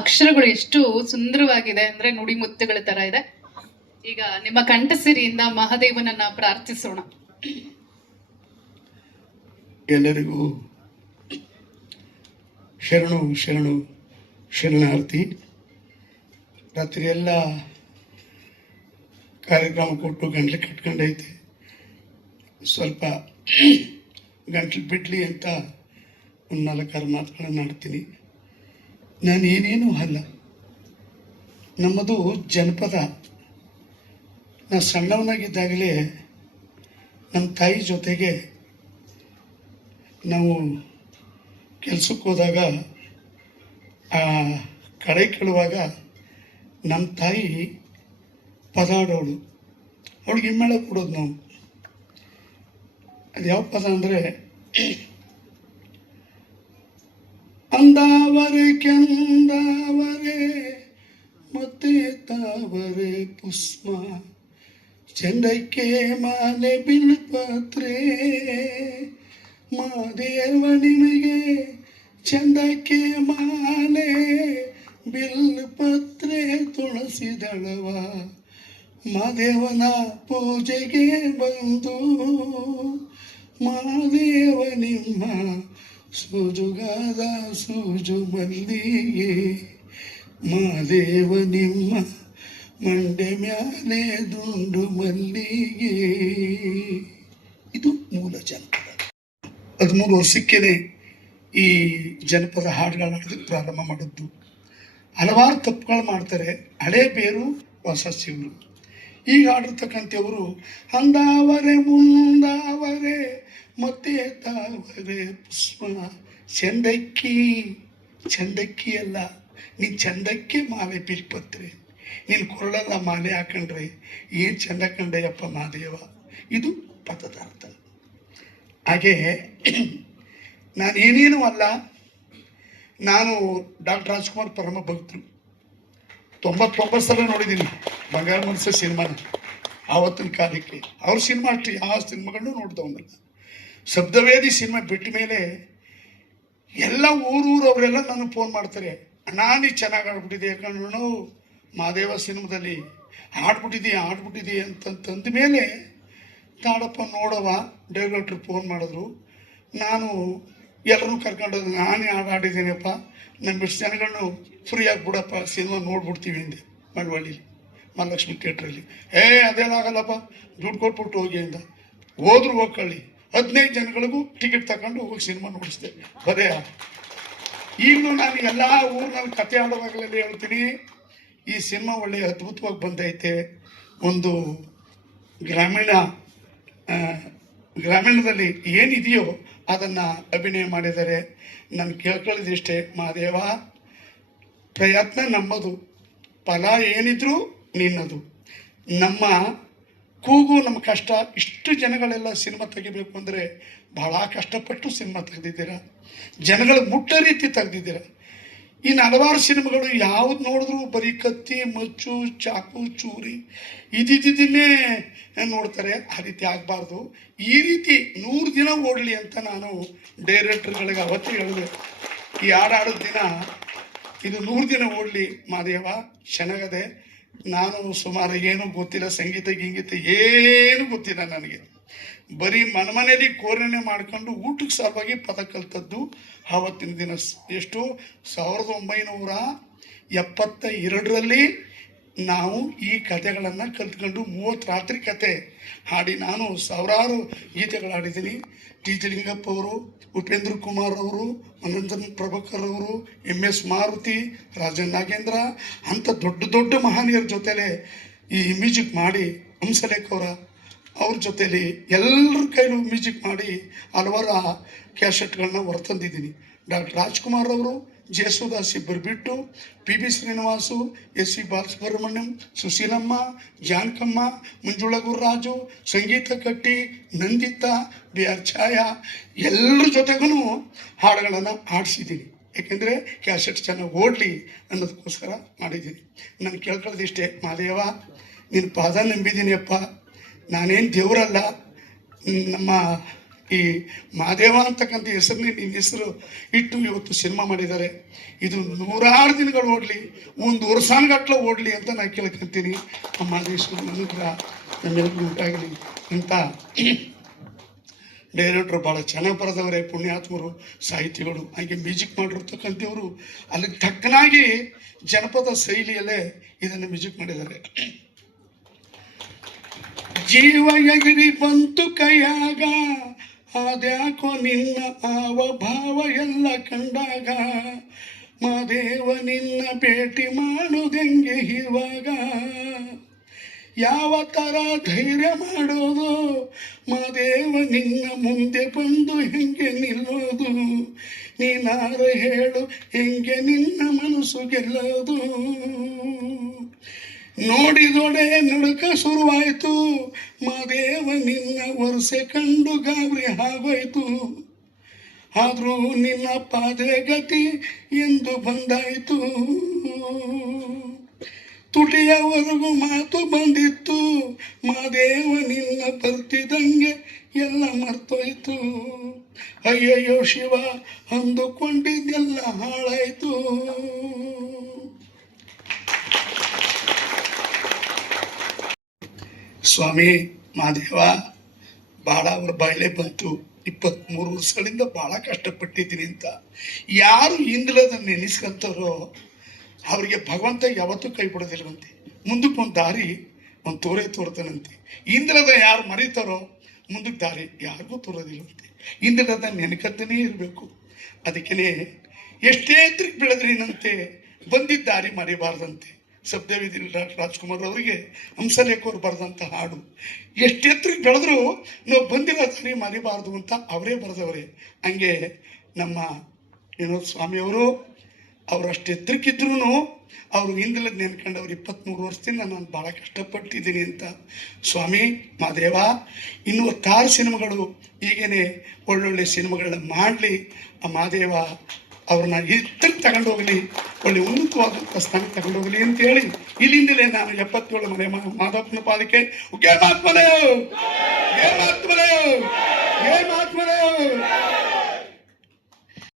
ಅಕ್ಷರಗಳು ಎಷ್ಟು ಸುಂದರವಾಗಿದೆ ಅಂದ್ರೆ ನುಡಿ ಮುತ್ತುಗಳ ತರ ಇದೆ. ಈಗ ನಿಮ್ಮ ಕಂಠಸಿರಿಯಿಂದ ಮಹಾದೇವನನ್ನ ಪ್ರಾರ್ಥಿಸೋಣ. ಎಲ್ಲರಿಗೂ ಶರಣು ಶರಣು ಶರಣಾರ್ಥಿ. ರಾತ್ರಿ ಎಲ್ಲ ಕಾರ್ಯಕ್ರಮ ಕೊಟ್ಟು ಗಂಟ್ಲು ಕಟ್ಕೊಂಡೈತೆ, ಸ್ವಲ್ಪ ಗಂಟ್ಲು ಬಿಡ್ಲಿ ಅಂತ ಒಂದು 4 ಮಾತುಗಳನ್ನು ಆಡ್ತೀನಿ. ನಾನು ಏನೇನೂ ಅಲ್ಲ, ನಮ್ಮದು ಜನಪದ. ನಾನು ಸಣ್ಣವನಾಗಿದ್ದಾಗಲೇ ನಮ್ಮ ತಾಯಿ ಜೊತೆಗೆ ನಾವು ಕೆಲಸಕ್ಕೆ ಹೋದಾಗ ಆ ಕಡೆ ಕೇಳುವಾಗ ನಮ್ಮ ತಾಯಿ ಪದ ಆಡೋಳು, ಅವಳಿಗೆ ಹಿಮ್ಮೇಳ ಕೊಡೋದು ನಾವು. ಅದು ಯಾವ ಪದ ಅಂದರೆ, ಅಂದಾವರೆ ಕೆಂದಾವರೆ ಮತ್ತೆ ತಾವರೆ ಪುಷ್ಪ, ಚಂದಕ್ಕೆ ಮಾಲೆ ಬಿಲ್ಪತ್ರೆ, ಮಾದೇವ ನಿಮಗೆ ಚಂದಕ್ಕೆ ಮಾಲೆ ಬಿಲ್ಪತ್ರೆ, ತುಳಸಿ ದಳವ ಮಾದೇವನ ಪೂಜೆಗೆ ಬಂದು, ಮಾದೇವ ನಿಮ್ಮ ಸೂಜುಗಾದ ಸೂಜು ಮಲ್ಲಿಗೆ, ಮಾದೇವ ನಿಮ್ಮ ಮಂಡೆ ಮ್ಯಾಲೆ ದುಂಡು ಮಲ್ಲಿಗೆ. ಇದು ಮೂಲ ಜನಪದ. 13 ವರ್ಷಕ್ಕೇ ಈ ಜನಪದ ಹಾಡುಗಳನ್ನ ಪ್ರಾರಂಭ ಮಾಡಿದ್ದು. ಹಲವಾರು ತಪ್ಪುಗಳು ಮಾಡ್ತಾರೆ, ಹಳೆ ಬೇರು ಹೊಸ ಸಿವರು. ಈಗ ಆಡಿರ್ತಕ್ಕಂಥವರು ಅಂದಾವರೆ ಮುಂದಾವರೆ ಮತ್ತೆ ತಾವರೆ ಪುಷ್ಪ, ಚಂದಕ್ಕಿ ಚಂದಕ್ಕಿ ಅಲ್ಲ, ನೀನು ಚಂದಕ್ಕೆ ಮಾಲೆ ಬಿಲ್ಪತ್ರೆ, ನೀನು ಕೊರಳೆಲ್ಲ ಮಾಲೆ ಹಾಕೊಂಡ್ರೆ ಏನು ಚಂದ ಕಂಡೆಯಪ್ಪ ಮಾದೇವ. ಇದು ಪದದ ಅರ್ಥ. ಹಾಗೆ ನಾನೇನೇನೂ ಅಲ್ಲ, ನಾನು ಡಾಕ್ಟರ್ ರಾಜ್ಕುಮಾರ್ ಪರಮ ಭಕ್ತರು. 99 ಸಲ ನೋಡಿದ್ದೀನಿ ಬಂಗಾರ ಮನಸ್ಸು ಸಿನಿಮಾನ. ಆವತ್ತಿನ ಕಾಲಕ್ಕೆ ಅವ್ರ ಸಿನಿಮಾ ಅಷ್ಟು ಯಾವ ಸಿನಿಮಾಗಳನ್ನೂ ನೋಡ್ದವನಲ್ಲ. ಶಬ್ದವೇದಿ ಸಿನಿಮಾ ಬಿಟ್ಟ ಮೇಲೆ ಎಲ್ಲ ಊರವರೆಲ್ಲ ನನಗೆ ಫೋನ್ ಮಾಡ್ತಾರೆ, ಅಣ್ಣ ನೀ ಚೆನ್ನಾಗಿ ಆಡ್ಬಿಟ್ಟಿದೆ ಯಾಕಂದ್ರೂ ಮಾದೇವ ಸಿನಿಮಾದಲ್ಲಿ ಆಡ್ಬಿಟ್ಟಿದೆ ಅಂತಂದ ಮೇಲೆ ತಾಡಪ್ಪ ನೋಡವ ಡೈರೆಕ್ಟ್ರು ಫೋನ್ ಮಾಡಿದ್ರು. ನಾನು ಎಲ್ಲರೂ ಕರ್ಕೊಂಡೋದು, ನಾನೇ ಆಡಿದ್ದೀನಪ್ಪ, ನಮ್ಮ ಇಷ್ಟು ಜನಗಳನ್ನು ಫ್ರೀ ಆಗಿಬಿಡಪ್ಪ ಸಿನಿಮಾ ನೋಡ್ಬಿಡ್ತೀವಿ ಅಂದೆ ಮಳವಳ್ಳಿಲಿ ಮಹಾಲಕ್ಷ್ಮಿ ಥಿಯೇಟ್ರಲ್ಲಿ. ಅದೇನಾಗಲ್ಲಪ್ಪ, ದುಡ್ಡು ಕೊಟ್ಬಿಟ್ಟು ಹೋಗಿ ಅಂದ. ಹೋದ್ರು ಹೋಗ್ಕೊಳ್ಳಿ, 15 ಜನಗಳಿಗೂ ಟಿಕೆಟ್ ತಗೊಂಡು ಹೋಗಿ ಸಿನಿಮಾ ನೋಡಿಸ್ದೆ. ಬರೇ ಈಗಲೂ ನಾನು ಎಲ್ಲ ಊರಿನಲ್ಲಿ ಕತೆ ಆಡುವಾಗಲೇ ಹೇಳ್ತೀನಿ, ಈ ಸಿನಿಮಾ ಒಳ್ಳೆಯ ಅದ್ಭುತವಾಗಿ ಬಂದೈತೆ. ಒಂದು ಗ್ರಾಮೀಣದಲ್ಲಿ ಏನಿದೆಯೋ ಅದನ್ನು ಅಭಿನಯ ಮಾಡಿದ್ದಾರೆ. ನಾನು ಕೇಳ್ಕೊಳ್ಳೋದಿಷ್ಟೇ, ಮಹಾದೇವ ಪ್ರಯತ್ನ ನಮ್ಮದು, ಫಲ ಏನಿದ್ರೂ ನಿನ್ನದು. ನಮ್ಮ ಕೂಗು ನಮ್ಮ ಕಷ್ಟ. ಇಷ್ಟು ಜನಗಳೆಲ್ಲ ಸಿನಿಮಾ ತೆಗಿಬೇಕು ಅಂದರೆ ಭಾಳ ಕಷ್ಟಪಟ್ಟು ಸಿನಿಮಾ ತೆಗೆದಿದ್ದೀರ, ಜನಗಳಿಗೆ ಮುಟ್ಟೋ ರೀತಿ ತೆಗೆದಿದ್ದೀರ. ಇನ್ನು ಹಲವಾರು ಸಿನಿಮಾಗಳು ಯಾವ್ದು ನೋಡಿದ್ರು ಬರೀ ಕತ್ತಿ ಮಚ್ಚು ಚಾಕು ಚೂರಿ ಇದಿದ್ದನ್ನೇ ನೋಡ್ತಾರೆ. ಆ ರೀತಿ ಆಗಬಾರ್ದು. ಈ ರೀತಿ 100 ದಿನ ಓಡಲಿ ಅಂತ ನಾನು ಡೈರೆಕ್ಟರ್ಗಳಿಗೆ ಅವತ್ತು ಹೇಳಿದೆ, ಈ ಹಾಡಾಡೋ ದಿನ ಇದು 100 ದಿನ ಓಡಲಿ ಮಾದೇವ, ಚೆನ್ನಾಗದೆ. ನಾನು ಸುಮಾರು ಏನೂ ಗೊತ್ತಿಲ್ಲ, ಸಂಗೀತ ಗೀಂಗೀತ ಏನೂ ಗೊತ್ತಿಲ್ಲ ನನಗೆ. ಬರೀ ಮನೆಯಲ್ಲಿ ಕೋರಣೆ ಮಾಡ್ಕೊಂಡು ಊಟಕ್ಕೆ ಸಲುವಾಗಿ ಪದ ಕಲ್ತದ್ದು. ಆವತ್ತಿನ ದಿನ ಎಷ್ಟು 1972ರಲ್ಲಿ ನಾವು ಈ ಕಥೆಗಳನ್ನು ಕಲ್ತ್ಕೊಂಡು 30 ರಾತ್ರಿ ಕತೆ ಹಾಡಿ ನಾನು ಸಾವಿರಾರು ಗೀತೆಗಳು ಹಾಡಿದ್ದೀನಿ. ಟಿ ಜಿ ಲಿಂಗಪ್ಪ ಅವರು, ಉಪೇಂದ್ರ ಕುಮಾರ್ ಅವರು, ಮನೋರಂಜನ್ ಪ್ರಭಾಕರ್ ಅವರು, MS ಮಾರುತಿ, ರಾಜನ್ ನಾಗೇಂದ್ರ ಅಂಥ ದೊಡ್ಡ ದೊಡ್ಡ ಮಹನೀಯರ ಜೊತೆಲೇ ಈ ಮ್ಯೂಸಿಕ್ ಮಾಡಿ, ಹಂಸಲೇಖ ಅವ್ರ ಜೊತೇಲಿ ಎಲ್ಲರ ಕೈಲೂ ಮ್ಯೂಸಿಕ್ ಮಾಡಿ ಹಲವಾರು ಕ್ಯಾಸೆಟ್ಗಳನ್ನ ಹೊರತಂದಿದ್ದೀನಿ. ಡಾಕ್ಟರ್ ರಾಜ್ಕುಮಾರ್ ಅವರು, ಜಯಸುದಾಸ್ ಇಬ್ಬರು ಬಿಟ್ಟು PB ಶ್ರೀನಿವಾಸು, SC ಬಾಲಸುಬ್ರಹ್ಮಣ್ಯಂ, ಸುಶೀಲಮ್ಮ, ಜಾನಕಮ್ಮ, ಮಂಜುಳಾ ಗುರುರಾಜು, ಸಂಗೀತ ಕಟ್ಟಿ, ನಂದಿತಾ, BR ಛಾಯಾ ಎಲ್ಲರ ಜೊತೆಗೂ ಹಾಡುಗಳನ್ನು ಹಾಡಿಸಿದ್ದೀನಿ. ಯಾಕೆಂದರೆ ಕ್ಯಾಸೆಟ್ ಚೆನ್ನಾಗಿ ಓಡಲಿ ಅನ್ನೋದಕ್ಕೋಸ್ಕರ ಮಾಡಿದ್ದೀನಿ. ನಾನು ಕೇಳ್ಕೊಳ್ಳೋದಿಷ್ಟೇ, ಮಹಾದೇವ ನಿನ್ನ ಪಾದ ನಂಬಿದ್ದೀನಿಯಪ್ಪ, ನಾನೇನು ದೇವರಲ್ಲ, ನಮ್ಮ ಈ ಮಹಾದೇವ ಅಂತಕ್ಕಂಥ ಹೆಸರನ್ನೇ ನಿನ್ನ ಹೆಸರು ಇಟ್ಟು ಇವತ್ತು ಸಿನಿಮಾ ಮಾಡಿದ್ದಾರೆ. ಇದು 100 ದಿನಗಳು ಓಡಲಿ, ಒಂದು ವರ್ಷಾನುಗಟ್ಟಲೆ ಓಡಲಿ ಅಂತ ನಾನು ಕೇಳ್ಕೊಂತೀನಿ. ಆ ಮಹದೇಶ್ವರ ಅನುಗ್ರಹ ನಮ್ಮೆಲ್ಲರಿಗೂ ಉಂಟಾಗಲಿ ಅಂತ ಡೈರೆಕ್ಟ್ರು ಭಾಳ ಚೆನ್ನಾಗಿ ಬರೆದವರೇ, ಪುಣ್ಯಾತ್ಮರು, ಸಾಹಿತಿಗಳು, ಹಾಗೆ ಮ್ಯೂಸಿಕ್ ಮಾಡಿರ್ತಕ್ಕಂಥವ್ರು ಅಲ್ಲಿಗೆ ತಕ್ಕನಾಗಿ ಜನಪದ ಶೈಲಿಯಲ್ಲೇ ಇದನ್ನು ಮ್ಯೂಸಿಕ್ ಮಾಡಿದ್ದಾರೆ. ಜೀವ ಎಗಿರಿ ಬಂತು ಕೈಯಾಗ, ಅದ್ಯಾಕೋ ನಿನ್ನ ಆವ ಭಾವ ಎಲ್ಲ ಕಂಡಾಗ, ಮಹಾದೇವ ನಿನ್ನ ಭೇಟಿ ಮಾಡೋದೆಂಗೆ ಇವಾಗ, ಯಾವ ಥರ ಧೈರ್ಯ ಮಾಡೋದು ಮಹಾದೇವ ನಿನ್ನ ಮುಂದೆ ಬಂದು ಹೆಂಗೆ ನಿಲ್ಲೋದು, ನೀನಾರ ಹೇಳು ಹೆಂಗೆ ನಿನ್ನ ಮನಸ್ಸು ಗೆಲ್ಲೋದು. ನೋಡಿದೊಡೆ ನಡುಕ ಶುರುವಾಯಿತು, ಮಹಾದೇವ ನಿನ್ನ ವರ್ಷೆ ಕಂಡು ಗಾಬರಿ ಆಗೋಯ್ತು, ಆದರೂ ನಿನ್ನ ಪಾದೇ ಗತಿ ಎಂದು ಬಂದಾಯಿತು. ತುಟಿಯವರೆಗೂ ಮಾತು ಬಂದಿತ್ತು, ಮಹಾದೇವ ನಿನ್ನ ಬರ್ತಿದ್ದಂಗೆ ಎಲ್ಲ ಮರ್ತೋಯ್ತು, ಅಯ್ಯಯ್ಯೋ ಶಿವ ಅಂದುಕೊಂಡಿದ್ದೆಲ್ಲ ಹಾಳಾಯಿತು. ಸ್ವಾಮಿ ಮಹಾದೇವ ಭಾಳ ಅವ್ರ ಬಾಯಲ್ಲೇ ಬಂತು, 23 ವರ್ಷಗಳಿಂದ ಭಾಳ ಕಷ್ಟಪಟ್ಟಿದ್ದೀನಿ ಅಂತ. ಯಾರು ಹಿಂದಲದನ್ನು ನೆನೆಸ್ಕೊಂತಾರೋ ಅವರಿಗೆ ಭಗವಂತ ಯಾವತ್ತೂ ಕೈ ಬಿಡೋದಿಲ್ವಂತೆ. ಮುಂದಕ್ಕೆ ಒಂದು ದಾರಿ ಒಂದು ತೋರ್ತಾನಂತೆ. ಹಿಂದಲದ ಯಾರು ಮರೀತಾರೋ ಮುಂದಕ್ಕೆ ದಾರಿ ಯಾರಿಗೂ ತೋರೋದಿಲ್ವಂತೆ. ಹಿಂದಲದ ನೆನಕಂತನೇ ಇರಬೇಕು. ಅದಕ್ಕೇ ಎಷ್ಟೇ ತಿರುಗಿ ಬೆಳೆದ್ರೇನಂತೆ ಬಂದಿದ್ದ ದಾರಿ ಮರಿಬಾರ್ದಂತೆ. ಸಬ್ದೇವಿ ರಾಜ್ಕುಮಾರ್ ಅವರಿಗೆ ಹಂಸಲೇಖವ್ರು ಬರೆದಂಥ ಹಾಡು. ಎಷ್ಟೆತ್ತರಿಗೆ ಬೆಳೆದ್ರು ನಾವು ಬಂದಿರೋ ದಾರಿ ಮರಿಬಾರ್ದು ಅಂತ ಅವರೇ ಬರೆದವರೇ. ಹಂಗೆ ನಮ್ಮ ವಿನೋದ್ ಸ್ವಾಮಿಯವರು ಅವರಷ್ಟು ಎತ್ತರಕ್ಕಿದ್ರೂ ಅವರು ಹಿಂದಲದ ನೆನ್ಕೊಂಡವ್ರು 23 ವರ್ಷದಿಂದ ನಾನು ಭಾಳ ಕಷ್ಟಪಟ್ಟಿದ್ದೀನಿ ಅಂತ. ಸ್ವಾಮಿ ಮಹಾದೇವ ಇನ್ನೂ 6 ಸಿನಿಮಾಗಳು ಹೀಗೇ ಒಳ್ಳೊಳ್ಳೆ ಸಿನಿಮಾಗಳನ್ನ ಮಾಡಲಿ. ಆ ಮಹಾದೇವ ಅವ್ರನ್ನ ಎತ್ತರಕ್ಕೆ ತಗೊಂಡೋಗಲಿ, ಒಳ್ಳೆ ಉನ್ನತವಾದಂಥ ಸ್ಥಾನಕ್ಕೆ ತಗೊಂಡೋಗಲಿ ಅಂತೇಳಿ ಇಲ್ಲಿಂದಲೇ ನಾನು 77 ಮನೆ ಮಾಧವಪ್ಪನ ಪಾದಕ್ಕೆ ಮಹಾತ್ಮನೇ, ಮಹಾತ್ಮನೇ, ಮಹಾತ್ಮನೇ.